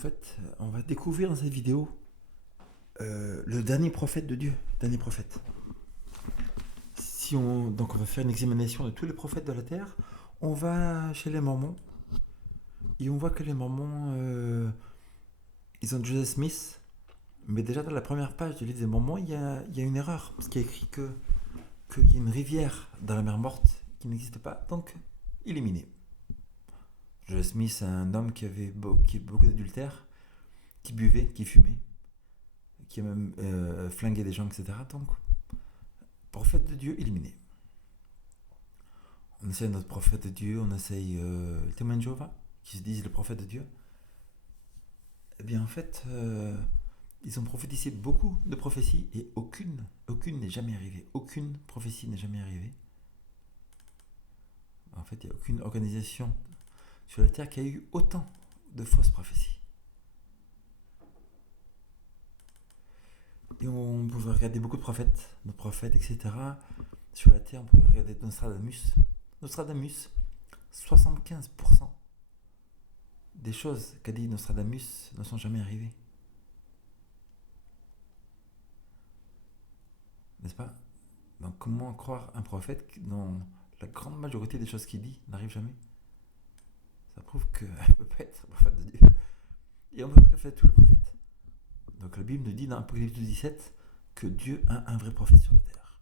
fait, on va découvrir dans cette vidéo le dernier prophète de Dieu, dernier prophète. Donc on va faire une examination de tous les prophètes de la terre. On va chez les Mormons et on voit que les Mormons, ils ont Joseph Smith, mais déjà dans la première page du livre des Mormons, il y a une erreur parce qu'il y a écrit qu'il y a une rivière dans la mer Morte qui n'existe pas, donc éliminé. Joseph Smith, c'est un homme qui avait beaucoup d'adultère, qui buvait, qui fumait, qui a même flingué des gens, etc. Donc, prophète de Dieu éliminé. On essaye notre prophète de Dieu, on essaye le témoin de Jéhovah, qui se disent le prophète de Dieu. Eh bien, en fait, ils ont prophétisé beaucoup de prophéties et aucune n'est jamais arrivée. Aucune prophétie n'est jamais arrivée. En fait, il n'y a aucune organisation sur la terre qui a eu autant de fausses prophéties. Et on pouvait regarder beaucoup de prophètes, etc. Sur la terre, on pouvait regarder Nostradamus. Nostradamus, 75% des choses qu'a dit Nostradamus ne sont jamais arrivées. N'est-ce pas? Donc comment croire un prophète dont la grande majorité des choses qu'il dit n'arrivent jamais? Ça prouve qu'il ne peut pas être un prophète de Dieu. Et on peut regarder tous les prophètes. Donc la Bible nous dit dans Apocalypse 17 que Dieu a un vrai prophète sur la terre.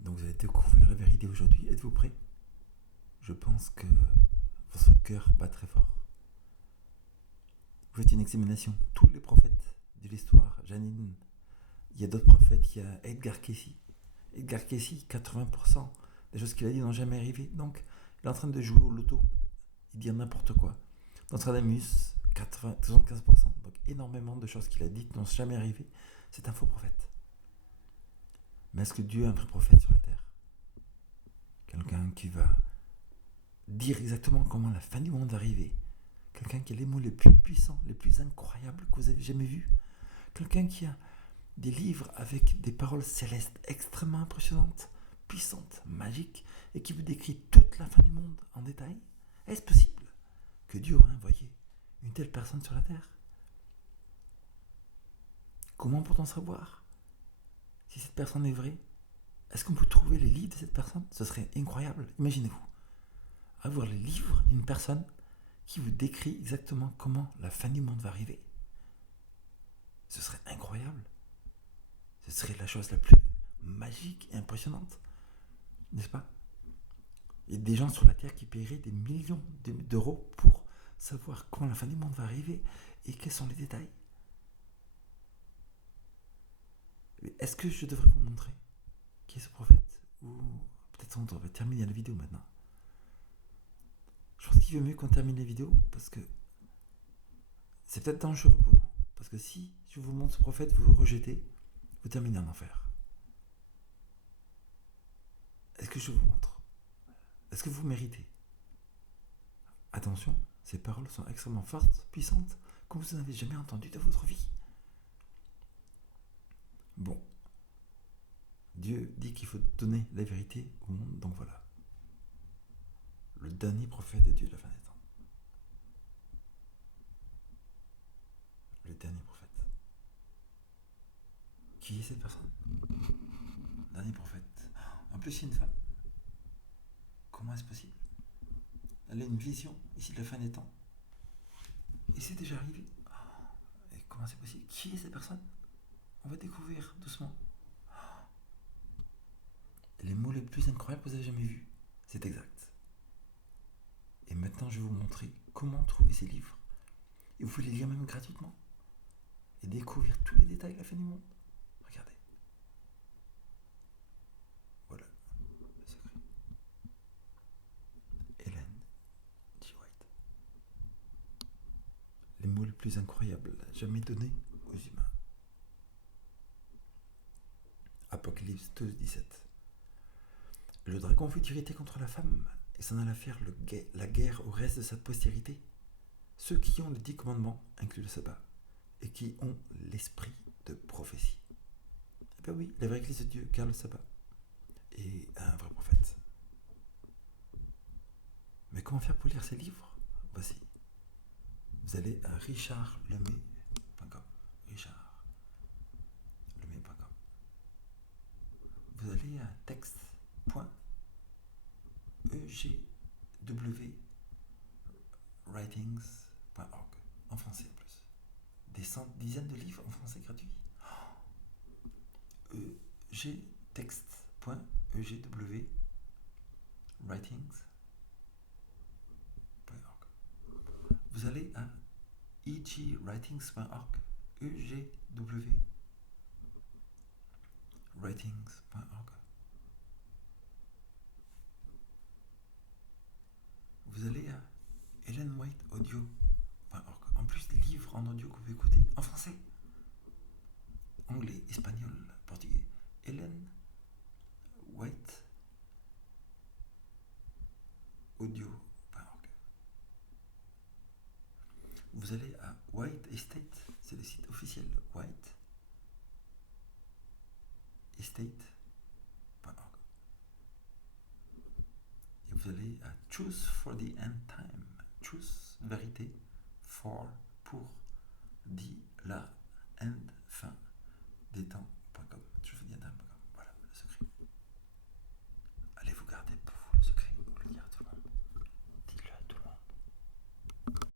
Donc vous allez découvrir la vérité aujourd'hui. Êtes-vous prêts? Je pense que votre cœur bat très fort. Vous faites une examination. Tous les prophètes de l'histoire, Janine, il y a d'autres prophètes, il y a Edgar Cayce. Edgar Cayce, 80% des choses qu'il a dit n'ont jamais arrivé. Donc, il est en train de jouer au loto. Il dit n'importe quoi. Nostradamus, 75%. Donc, énormément de choses qu'il a dites n'ont jamais arrivé. C'est un faux prophète. Mais est-ce que Dieu est un vrai prophète sur la terre? Quelqu'un qui va dire exactement comment la fin du monde va arriver. Quelqu'un qui a les mots les plus puissants, les plus incroyables que vous avez jamais vus. Quelqu'un qui a des livres avec des paroles célestes extrêmement impressionnantes, puissantes, magiques, et qui vous décrit toute la fin du monde en détail. Est-ce possible que Dieu aurait envoyé une telle personne sur la terre? Comment peut-on savoir si cette personne est vraie? Est-ce qu'on peut trouver les livres de cette personne? Ce serait incroyable. Imaginez-vous avoir les livres d'une personne qui vous décrit exactement comment la fin du monde va arriver. Ce serait incroyable. Ce serait la chose la plus magique et impressionnante. N'est-ce pas? Il y a des gens sur la terre qui paieraient des millions d'euros pour savoir quand la fin du monde va arriver et quels sont les détails. Est-ce que je devrais vous montrer qui est ce prophète? Ou peut-être on devrait terminer la vidéo maintenant. Je pense qu'il vaut mieux qu'on termine la vidéo parce que c'est peut-être dangereux pour vous. Parce que si je vous montre ce prophète, vous le rejetez, vous terminez en enfer. Est-ce que je vous montre? Est-ce que vous méritez? Attention, ces paroles sont extrêmement fortes, puissantes, comme vous n'avez jamais entendu de votre vie. Bon. Dieu dit qu'il faut donner la vérité au monde, donc voilà. Le dernier prophète de Dieu de la fin des temps. Le dernier prophète. Qui est cette personne? Dernier prophète. En plus, c'est une femme. Comment est-ce possible? Elle a une vision ici de la fin des temps. Et c'est déjà arrivé. Et comment c'est possible? Qui est cette personne? On va découvrir doucement. Les mots les plus incroyables que vous avez jamais vus. C'est exact. Et maintenant, je vais vous montrer comment trouver ces livres. Et vous pouvez les lire même gratuitement. Et découvrir tous les détails de la fin du monde. Regardez. Voilà. Le secret. Ellen G. White. Les mots les plus incroyables jamais donnés aux humains. Apocalypse 12, 17. Le dragon fut irrité contre la femme et s'en alla faire la guerre au reste de sa postérité. Ceux qui ont les 10 commandements incluent le sabbat et qui ont l'esprit de prophétie. Eh bien oui, la vraie église de Dieu garde le sabbat et un vrai prophète. Mais comment faire pour lire ces livres? Voici. vous allez à richardlemay.com. richardlemay.com. Vous allez à texte.egwritings.org, en français en plus. Des dizaines de livres en français gratuits. Texte.egwritings.org. Vous allez à egwritings.org. egwritings.org. Vous allez à ellenwhiteaudio.org. En plus des livres en audio que vous pouvez écouter en français, anglais, espagnol, portugais. ellenwhiteaudio.org. Vous allez à White Estate, c'est le site officiel, whiteestate.org. Et vous allez à Choose for the End Time, choose, vérité, for, pour, the, la, end, fin, des temps,